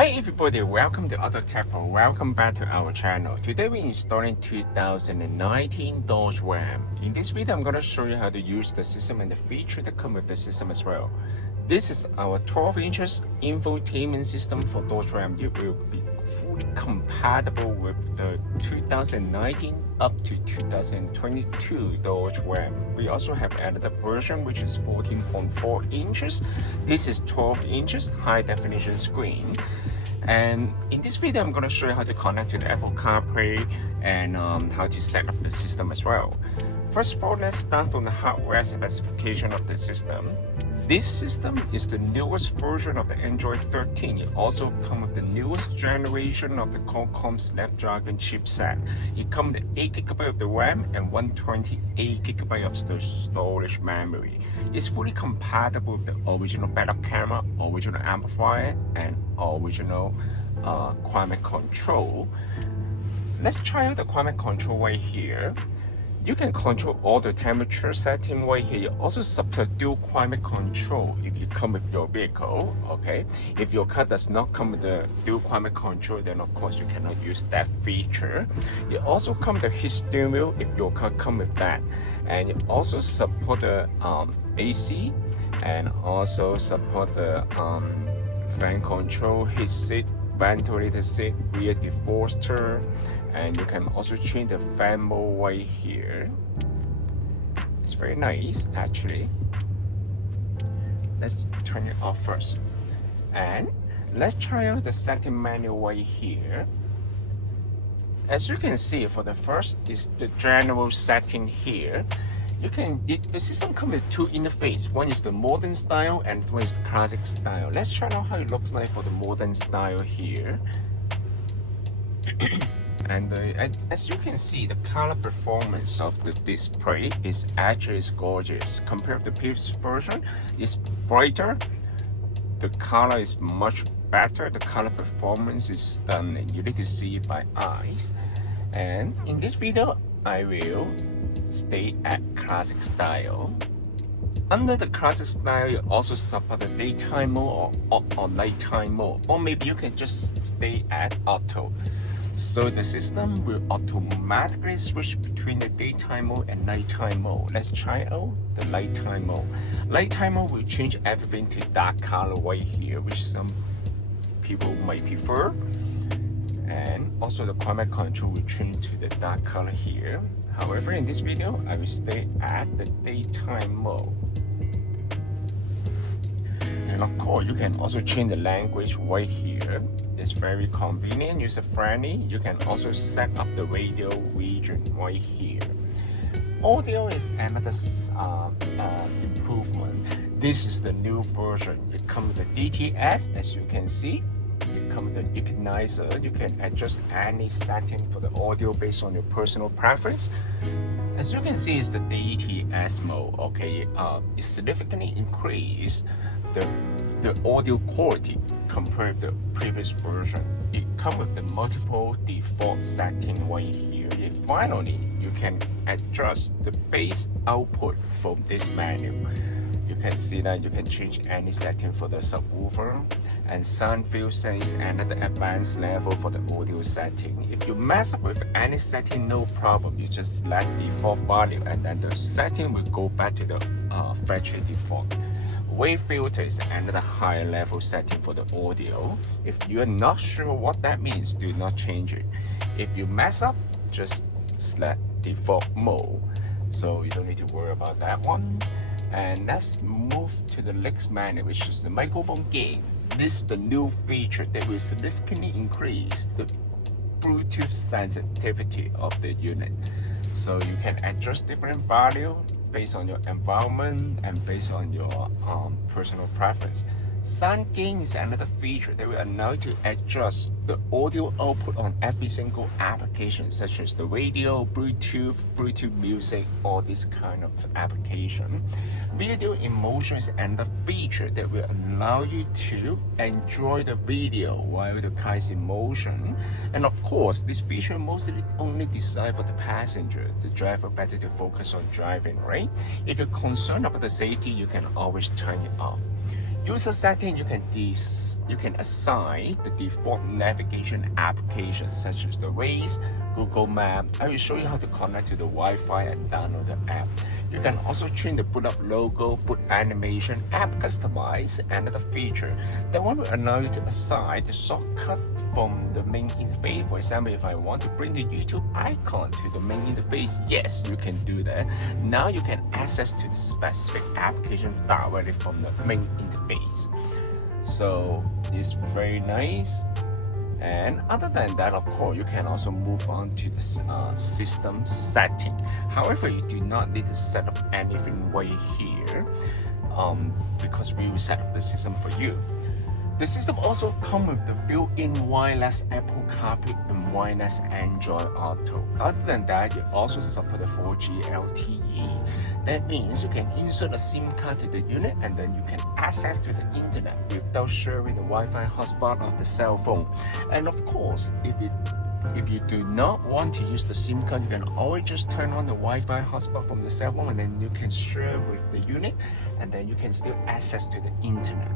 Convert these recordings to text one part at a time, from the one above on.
Hi everybody, welcome to AutoTecPro. Welcome back to our channel. Today we're installing 2019 Dodge Ram. In this video, I'm going to show you how to use the system and the feature that come with the system as well. This is our 12 inches infotainment system for Dodge Ram. It will be fully compatible with the 2019 up to 2022 Dodge Ram. We also have another version which is 14.4 inches. This is 12 inches high definition screen. And in this video, I'm going to show you how to connect to the Apple CarPlay and how to set up the system as well. First of all, let's start from the hardware specification of the system. This system is the newest version of the Android 13. It also comes with the newest generation of the Qualcomm Snapdragon chipset. It comes with 8GB of the RAM and 128GB of the storage memory. It's fully compatible with the original backup camera, original amplifier, and original climate control. Let's try out the climate control right here. You can control all the temperature setting right here. You also support dual climate control if you come with your vehicle, okay? If your car does not come with the dual climate control, then of course you cannot use that feature. You also come with the heat steering wheel if your car come with that. And you also support the AC and also support the fan control, heat seat, ventilator seat, rear defroster, and you can also change the fan mode right here. It's very nice actually. Let's turn it off first. And let's try out the setting menu right here. As you can see, for the first is the general setting here. The system comes with two interfaces. One is the modern style and one is the classic style. Let's try out how it looks like for the modern style here. And as you can see, the color performance of the display is actually gorgeous. Compared to the previous version, it's brighter. The color is much better. The color performance is stunning. You need to see it by eyes. And in this video, I will stay at classic style. Under the classic style, you also support the daytime mode or nighttime mode, or maybe you can just stay at auto. So the system will automatically switch between the daytime mode and nighttime mode. Let's try out the nighttime mode. Nighttime mode will change everything to dark color right here, which some people might prefer. And also the climate control will change to the dark color here. However, in this video, I will stay at the daytime mode. And of course, you can also change the language right here. It's very convenient, user-friendly. You can also set up the radio region right here. Audio is another improvement. This is the new version. It comes with the DTS, as you can see. It comes with the equalizer. You can adjust any setting for the audio based on your personal preference. As you can see, it's the DTS mode. Okay, it significantly increased the audio quality compared to the previous version. It comes with the multiple default setting right here. Finally, you can adjust the bass output from this menu. You can see that you can change any setting for the subwoofer, and sound filter is another advanced level for the audio setting. If you mess up with any setting, no problem. You just select default value and then the setting will go back to the factory default. Wave filter is another higher level setting for the audio. If you're not sure what that means, do not change it. If you mess up, just select default mode. So you don't need to worry about that one. And let's move to the next menu, which is the microphone gain. This is the new feature that will significantly increase the Bluetooth sensitivity of the unit. So you can adjust different value based on your environment and based on your personal preference. Sound gain is another feature that will allow you to adjust the audio output on every single application, such as the radio, Bluetooth music, all this kind of application. Video in motion is another feature that will allow you to enjoy the video while the car is in motion. And of course, this feature mostly only designed for the passenger. The driver better to focus on driving, right? If you're concerned about the safety, you can always turn it off. User setting, you can assign the default navigation applications such as the Waze, Google Map. I will show you how to connect to the Wi-Fi and download the app. You can also change the boot up logo, boot animation, app customize, another feature. That one will allow you to assign the shortcut from the main interface. For example, if I want to bring the YouTube icon to the main interface, yes, you can do that. Now you can access to the specific application directly from the main interface. So it's very nice. And other than that, of course, you can also move on to the system setting. However, you do not need to set up anything right here because we will set up the system for you. The system also comes with the built-in wireless Apple CarPlay and wireless Android Auto. Other than that, you also support the 4G LTE. That means you can insert a SIM card to the unit and then you can access to the internet without sharing the Wi-Fi hotspot of the cell phone. And of course, if you do not want to use the SIM card, you can always just turn on the Wi-Fi hotspot from the cell phone and then you can share with the unit and then you can still access to the internet.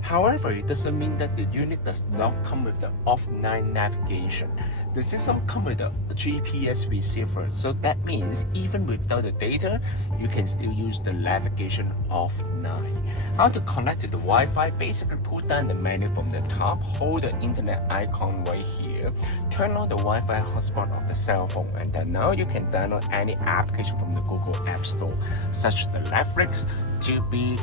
However, it doesn't mean that the unit does not come with the offline navigation. The system comes with a GPS receiver, so that means even without the data, you can still use the navigation offline. How to connect to the Wi-Fi? Basically, pull down the menu from the top, hold the internet icon right here, turn on the Wi-Fi hotspot of the cell phone, and then now you can download any application from the Google App Store, such as the Netflix, Tubi,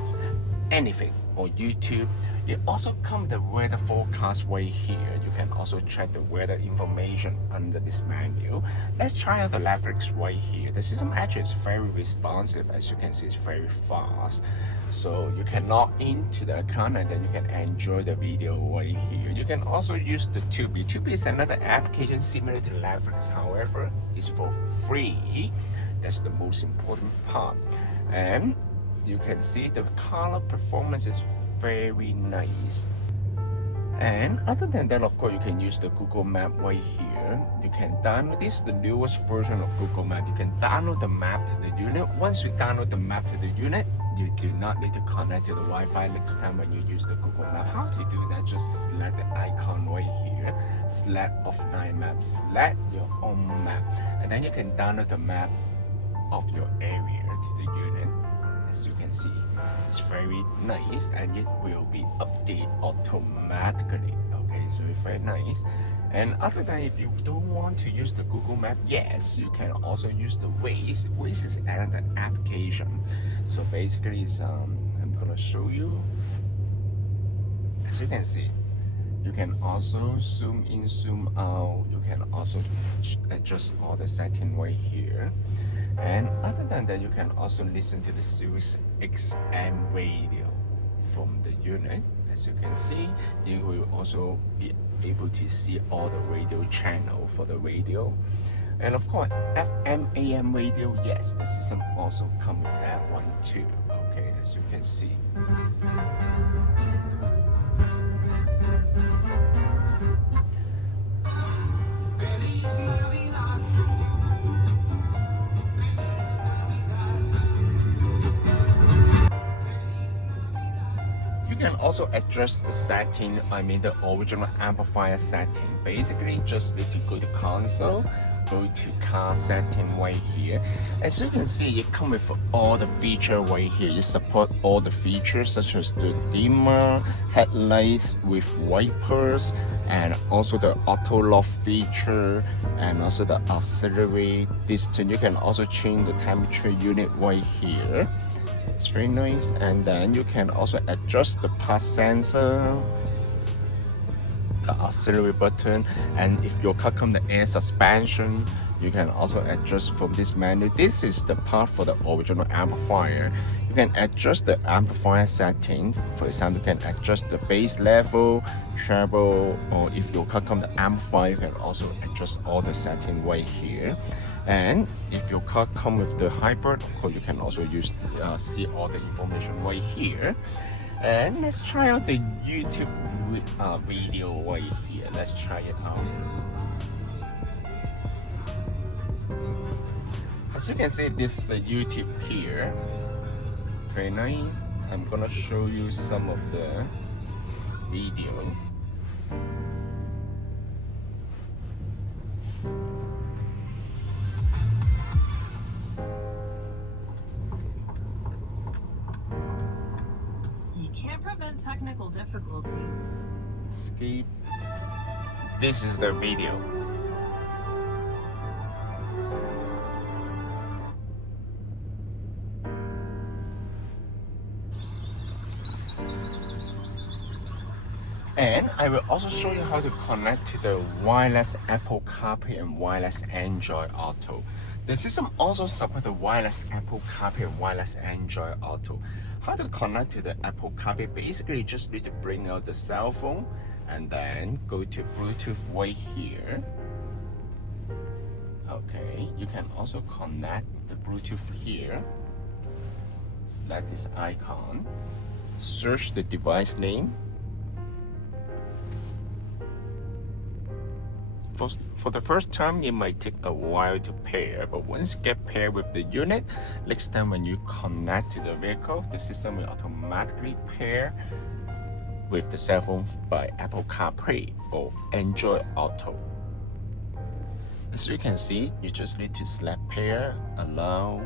anything, or YouTube. It also comes the weather forecast right here. You can also check the weather information under this menu. Let's try out the Netflix right here. The system actually is very responsive. As you can see, it's very fast. So you can log into the account and then you can enjoy the video right here. You can also use the Tubi. Tubi is another application similar to Netflix. However, it's for free. That's the most important part. And you can see the color performance is very nice. And other than that, of course, you can use the Google Map right here. You can download this, the newest version of Google Map. You can download the map to the unit. Once you download the map to the unit, you do not need to connect to the Wi-Fi next time when you use the Google Map. How to do that? Just select the icon right here, select offline map, select your own map, and then you can download the map of your area to the unit. As you can see, it's very nice and it will be updated automatically. Okay, so it's very nice. And other than if you don't want to use the Google Map, yes, you can also use the Waze. Waze is another application. So basically, I'm gonna show you. As you can see, you can also zoom in, zoom out. You can also adjust all the settings right here. And other than that, you can also listen to the Sirius XM radio from the unit. As you can see, you will also be able to see all the radio channel for the radio. And of course, FM, AM radio, yes, the system also comes with that one too. Okay, as you can see. You can also adjust the setting, the original amplifier setting. Basically, just need to go to console, go to car setting right here. As you can see, it comes with all the features right here. It supports all the features such as the dimmer, headlights with wipers, and also the auto lock feature, and also the auxiliary distance. You can also change the temperature unit right here. It's very nice. And then you can also adjust the park sensor, the auxiliary button, and if your car comes with the air suspension, you can also adjust from this menu. This is the part for the original amplifier. You can adjust the amplifier setting. For example, you can adjust the bass level, treble, or if your car comes with the amplifier, you can also adjust all the settings right here. And if your car comes with the hybrid, of course, you can also see all the information right here. And let's try out the YouTube video right here. Let's try it out. As you can see, this is the YouTube here. Very nice. I'm gonna show you some of the video. You can't prevent technical difficulties. Skip. This is the video. And I will also show you how to connect to the wireless Apple CarPlay and wireless Android Auto. The system also supports the wireless Apple CarPlay and wireless Android Auto. How to connect to the Apple CarPlay? Basically, you just need to bring out the cell phone and then go to Bluetooth right here. Okay, you can also connect the Bluetooth here. Select this icon. Search the device name. For the first time, it might take a while to pair, but once you get paired with the unit, next time when you connect to the vehicle, the system will automatically pair with the cell phone by Apple CarPlay or Android Auto. As you can see, you just need to select pair, allow,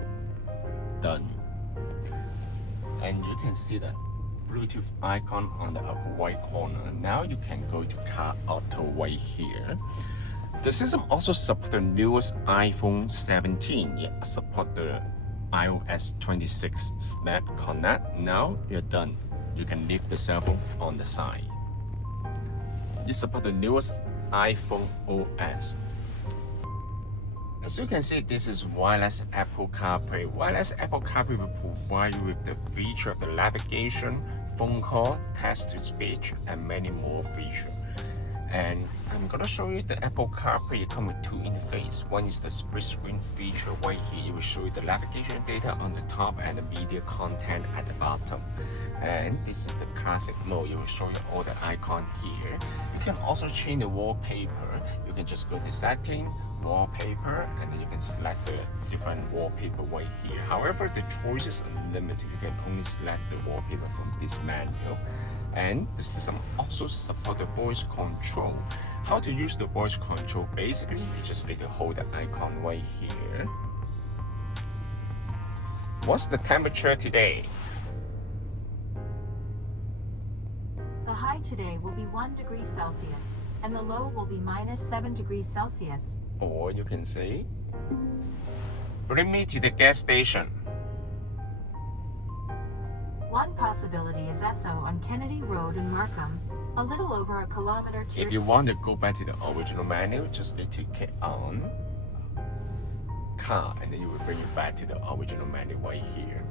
done. And you can see the Bluetooth icon on the upper right corner. Now you can go to Car Auto right here. The system also supports the newest iPhone 17. It supports the iOS 26. Select connect. Now you're done. You can leave the cell phone on the side. It supports the newest iPhone OS. As you can see, this is wireless Apple CarPlay. Wireless Apple CarPlay will provide you with the feature of the navigation, phone call, text-to-speech, and many more features. And I'm gonna show you the Apple CarPlay. It comes with two interfaces. One is the split screen feature right here. It will show you the navigation data on the top and the media content at the bottom. And this is the classic mode. It will show you all the icons here. You can also change the wallpaper. You can just go to setting, wallpaper, and then you can select the different wallpaper right here. However, the choices are limited. You can only select the wallpaper from this menu. And the system also supports the voice control. How to use the voice control? Basically, you just need to hold the icon right here. What's the temperature today? The high today will be 1 degree Celsius, and the low will be -7 degrees Celsius. Or you can say, bring me to the gas station. One possibility is Esso on Kennedy Road in Markham, a little over a kilometer to... If you want to go back to the original menu, just need to click on car, and then you will bring you back to the original menu right here.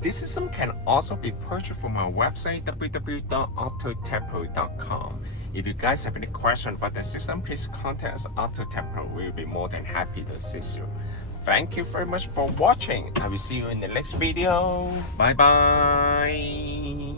This system can also be purchased from our website www.AutoTecPro.com. If you guys have any questions about the system, please contact us AutoTecPro. We will be more than happy to assist you. Thank you very much for watching. I will see you in the next video. Bye bye.